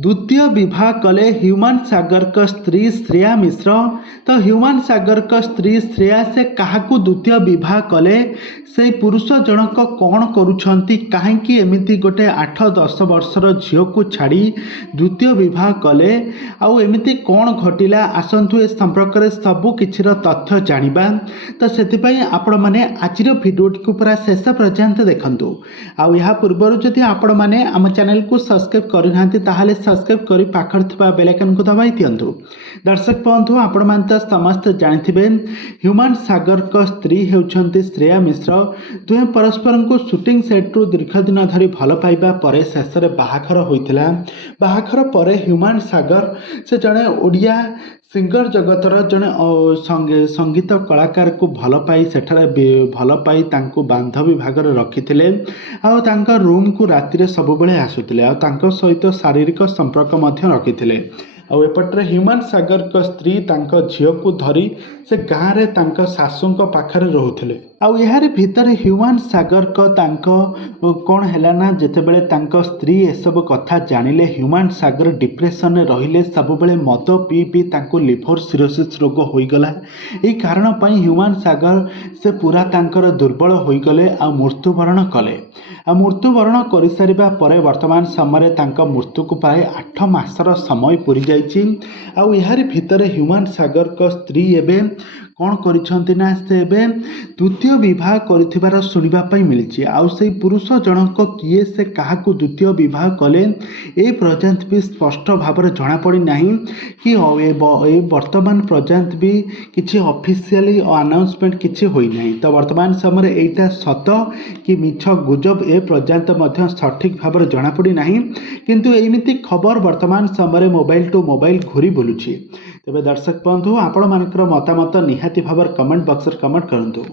द्वितीय विवाह कले ह्यूमान सागर का स्त्री श्रेया मिश्र। तो ह्यूमान सागर का स्त्री श्रेया से काहाकू द्वितीय विवाह कले से पुरुष जनक कौन करुछंती काहेकि एमिति गोटे 8-10 वर्षर झील को छाड़ी द्वितीय विवाह कले आउ एमिति कौन घटिला आसंतु ए संपर्क में सबू किछि तथ्य जानिबा। तो सेतिपई आपण माने आजिर भिडियोटी को पूरा शेष पर्यंत देखंतु। आउ या पूर्व जदि आपण माने आम चैनल को सब्सक्राइब करिनांती ताहाले सब्सक्राइब करी पाखर थिबा बेल आइकन को दबाई दियंतु। दर्शक बंधु आपण मान तो समस्त जानिथिबे ह्यूमान सागर का स्त्री हेउछंती श्रेया मिश्र। दुहे परस्पर को शूटिंग सेट रु दीर्घ दिन धरी भल पाइबा परे शेष रे बाहाघर होइतिला। बाहाघर परे ह्यूमान सागर से जड़े ओडिया सिंगर जगतर जड़े संगीत कलाकार को भल पाई सेठारे भल पाई तांको बांधवी भागरे रखिथिले आउ तांका रूम को राति सब बेले आसुथिले आउ तांको सहित शारीरिक संपर्क मध्य रखिथिले। आउ एपटरे ह्यूमान सागर का स्त्री तांको झील को धरी से गाँव रे तांको सासुंक पाखरे रहुथिले। आउ यार भितर ह्यूमान सागर को तांको कौन हैला ना जेतेबेले तांको स्त्री ए सब कथा जानिले ह्यूमान सागर डिप्रेशन रे रहिले सब बेले मद पी पी तांको लिवर सिरोसिस रोग होईगला। एही कारण पई ह्यूमान सागर से पूरा तांकर दुर्बल होईगले आ मृत्युवरण कले। आ मृत्युवरण करि सारिबा परे वर्तमान समय तांको मृत्यु को प्राय 8 मासर समय पूरी जाइछि। आउ यार भितर ह्यूमान सागर को स्त्री एबे कौन करिछंती ना से एबे द्वितीय विवाह करिथिबार सुनिबा पई मिलिछि। आउ सेही पुरुष जनक किए से काहाकू द्वितीय विवाह कले ए पर्यंत भी स्पष्ट भाव में जना पड़ी नाही कि ए वर्तमान पर्यंत भी किछि ऑफिशियली अनाउंसमेंट किछि होई नाही। तो वर्तमान समय एटा सत कि मिछ गुजब ए पर्यंत मध्य सठिक भाव में जना पड़ी नाही किंतु एमिति खबर वर्तमान समय मोबाइल टू मोबाइल घूरी बुलुछि। तेबे दर्शक बंधु आपण मानकर मतामत निहाती भाव कमेंट बॉक्स रे कमेंट करंतु।